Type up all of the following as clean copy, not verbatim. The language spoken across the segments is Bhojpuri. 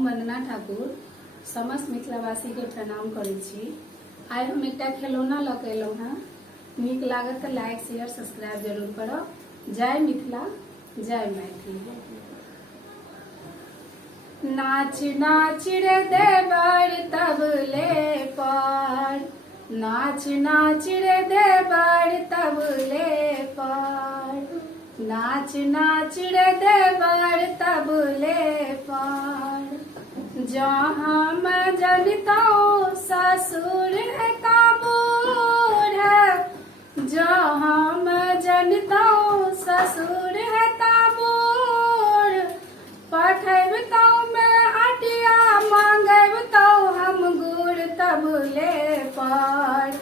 हम वंदना ठाकुर समस्त मिथिलावासी के प्रणाम करै छी। आइ हम एकटा खिलौना लऽ के एलहुँ हैं। नीक लागत तऽ लाइक शेयर सब्सक्राइब जरूर करब। जय मिथिला, जय मैथिली। नाच नाच रे देवर तबले पर, नाच नाच रे देवर तबले पर, नाच नाच रे देवर तबले पर। जहाँ मैं जनता हूँ ससुर है काबूर है, जहाँ मैं जनता हूँ ससुर है ताबूर। पठैबतौ मैं हटिया मांगैबतौ हम गुड़ तबले पर।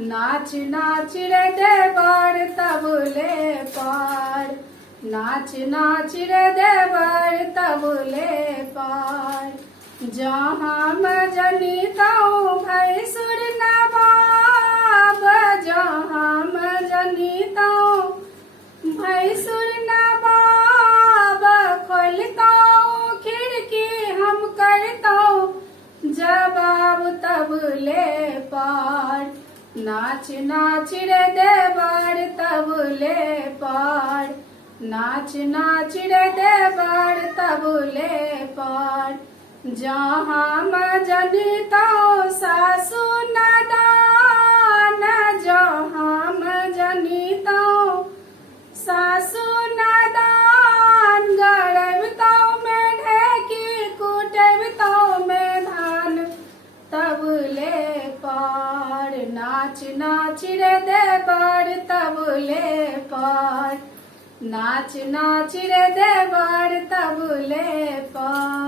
नाच नाच रे देवर तबले पर, नाच नाच रे देवर तबले पर। जहाँ मैं जनिता हूँ भैंसुर नवाब, जहाँ मैं जनिता हूँ भैंसुर नवाब। खोलता हूँ खिड़की हम करता हूँ जवाब तबले पर। नाच नाच रे देवर तबले पर, नाच नाच रे देवर तबले पर। जहाँ मैं जनिता हूँ सासु नादान, जहाँ मैं जनिता हूँ सासु नादान। गड़बतौ में ढेकी कूटबतौ में धान तबले पर। नाच नाच रे देवर तबले पर, नाच नाच रे देवर तबले पर।